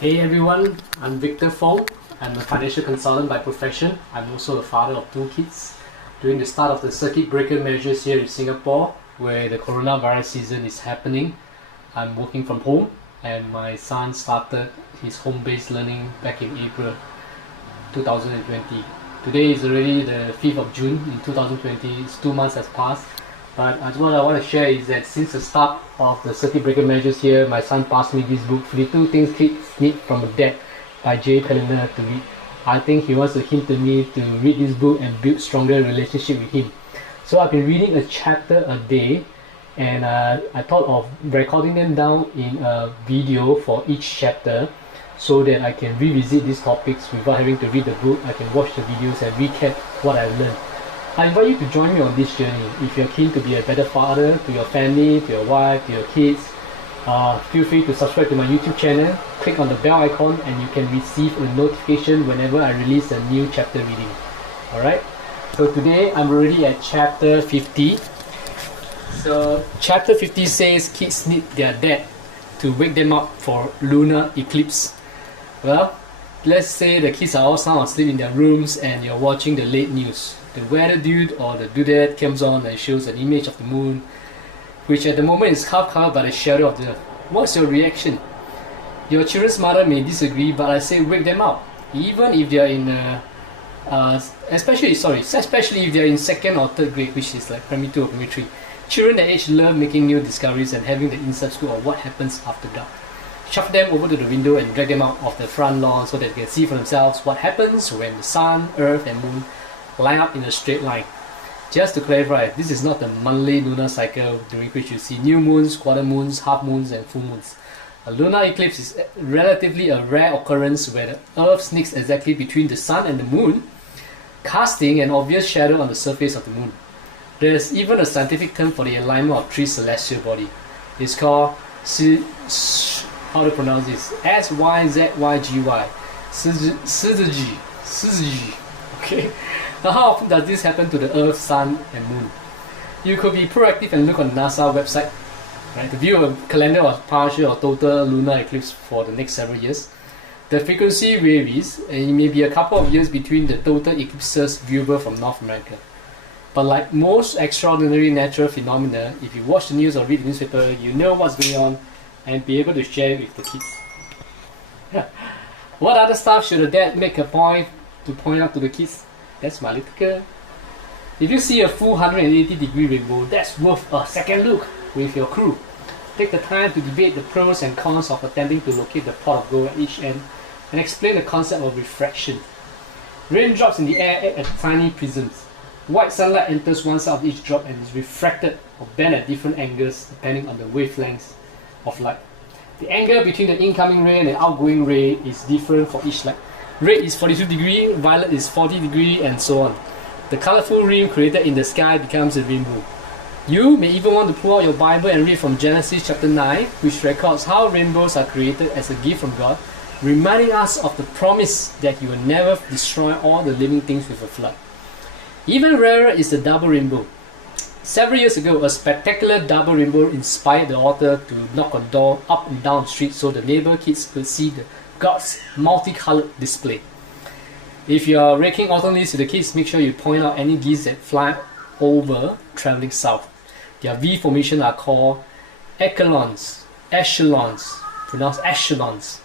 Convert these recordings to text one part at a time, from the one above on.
Hey everyone, I'm Victor Fong. I'm a financial consultant by profession. I'm also a father of 2 kids. During the start of the circuit breaker measures here in Singapore, where the coronavirus season is happening, I'm working from home and my son started his home-based learning back in April 2020. Today is already the 5th of June in 2020. It's 2 months has passed. But what I want to share is that since the start of the circuit breaker measures here, my son passed me this book, 52 Things Kids Need from a Dad by Jay Payleitner to read. I think he wants to hint to me to read this book and build stronger relationship with him. So I've been reading a chapter a day, and I thought of recording them down in a video for each chapter so that I can revisit these topics without having to read the book. I can watch the videos and recap what I've learned. I invite you to join me on this journey. If you're keen to be a better father to your family, to your wife, to your kids, feel free to subscribe to my YouTube channel. Click on the bell icon and you can receive a notification whenever I release a new chapter reading. Alright, so today I'm already at chapter 50. So chapter 50 says kids need their dad to wake them up for lunar eclipse. Well, let's say the kids are all sound asleep in their rooms and you're watching the late news. The weather dude or the dudette comes on and shows an image of the moon, which at the moment is half covered by the shadow of the earth. What's your reaction? Your children's mother may disagree, but I say wake them up. Even if they are in especially if they are in 2nd or 3rd grade, which is like primary 2 or primary 3. Children that age love making new discoveries and having the inside scoop of what happens after dark. Shove them over to the window and drag them out of the front lawn so that they can see for themselves what happens when the sun, earth and moon line up in a straight line. Just to clarify, this is not the monthly lunar cycle during which you see new moons, quarter moons, half moons and full moons. A lunar eclipse is relatively a rare occurrence where the earth sneaks exactly between the sun and the moon, casting an obvious shadow on the surface of the moon. There is even a scientific term for the alignment of 3 celestial bodies. It's called how to pronounce this? SYZYGY. Syzygy. Okay. Now, how often does this happen to the Earth, Sun, and Moon? You could be proactive and look on NASA website, right, to view a calendar of partial or total lunar eclipse for the next several years. The frequency varies, and it may be a couple of years between the total eclipses viewable from North America. But like most extraordinary natural phenomena, if you watch the news or read the newspaper, you know what's going on and be able to share it with the kids. What other stuff should a dad make a point to point out to the kids? That's my little girl. If you see a full 180-degree rainbow, that's worth a second look with your crew. Take the time to debate the pros and cons of attempting to locate the pot of gold at each end and explain the concept of refraction. Raindrops in the air act as tiny prisms. White sunlight enters one side of each drop and is refracted or bent at different angles depending on the wavelengths of light. The angle between the incoming ray and the outgoing ray is different for each light. Red is 42 degrees, violet is 40 degrees, and so on. The colorful rim created in the sky becomes a rainbow. You may even want to pull out your Bible and read from Genesis chapter 9, which records how rainbows are created as a gift from God, reminding us of the promise that He will never destroy all the living things with a flood. Even rarer is the double rainbow. Several years ago, a spectacular double rainbow inspired the author to knock on doors up and down the street so the neighbor kids could see God's multicolored display. If you are raking autumn leaves to the kids, make sure you point out any geese that fly over traveling south. Their V formation are called echelons, pronounced echelons.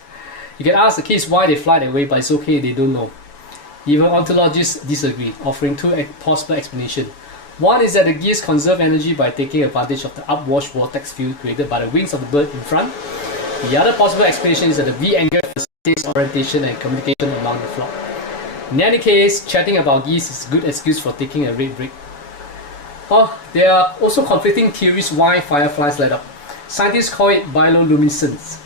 You can ask the kids why they fly that way, but it's okay, they don't know. Even ontologists disagree, offering 2 possible explanations. One is that the geese conserve energy by taking advantage of the upwash vortex field created by the wings of the bird in front. The other possible explanation is that the V angle facilitates orientation and communication among the flock. In any case, chatting about geese is a good excuse for taking a red break. There are also conflicting theories why fireflies light up. Scientists call it bioluminescence,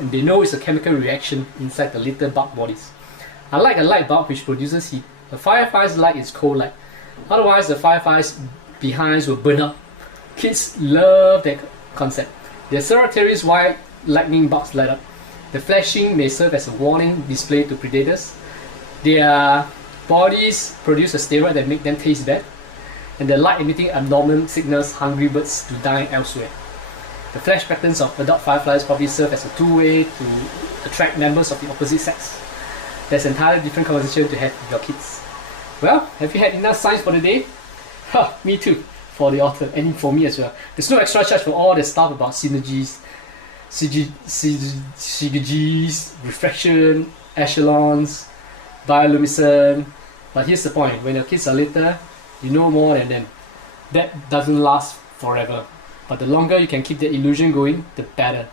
and they know it's a chemical reaction inside the little bug bodies. Unlike a light bulb which produces heat, a firefly's light is cold light. Otherwise, the fireflies behinds will burn up. Kids love that concept. There are several theories why lightning bugs light up. The flashing may serve as a warning display to predators. Their bodies produce a steroid that make them taste bad. And the light emitting abnormal signals hungry birds to dine elsewhere. The flash patterns of adult fireflies probably serve as a two-way to attract members of the opposite sex. That's an entirely different conversation to have with your kids. Well, have you had enough science for the day? Me too, for the author, and for me as well. There's no extra charge for all the stuff about synergies, synergies, refraction, echelons, bioluminescence. But here's the point, when your kids are little, you know more than them. That doesn't last forever. But the longer you can keep the illusion going, the better.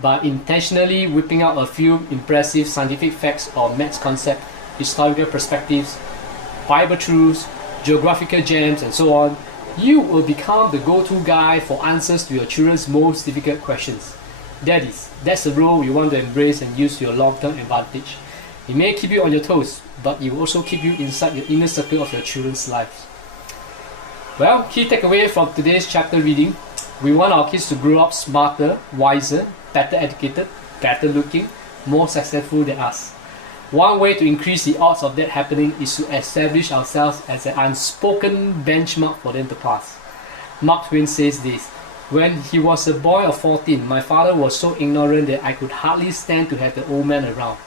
By intentionally whipping out a few impressive scientific facts or maths concepts, historical perspectives, Bible truths, geographical gems, and so on, you will become the go-to guy for answers to your children's most difficult questions. Daddies, that's the role you want to embrace and use to your long-term advantage. It may keep you on your toes, but it will also keep you inside the inner circle of your children's lives. Well, key takeaway from today's chapter reading: we want our kids to grow up smarter, wiser, better educated, better looking, more successful than us. One way to increase the odds of that happening is to establish ourselves as an unspoken benchmark for them to pass. Mark Twain says this: when he was a boy of 14, my father was so ignorant that I could hardly stand to have the old man around.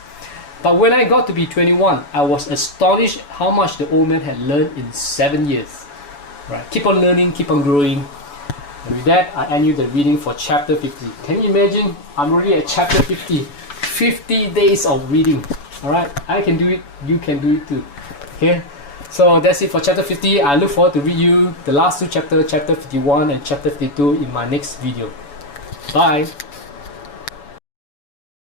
But when I got to be 21, I was astonished how much the old man had learned in 7 years. Right? Keep on learning, keep on growing. And with that, I end you the reading for chapter 50. Can you imagine? I'm already at chapter 50. 50 days of reading. Alright, I can do it, you can do it too. Okay, so that's it for chapter 50. I look forward to read you the last two chapters, chapter 51 and chapter 52, in my next video. Bye.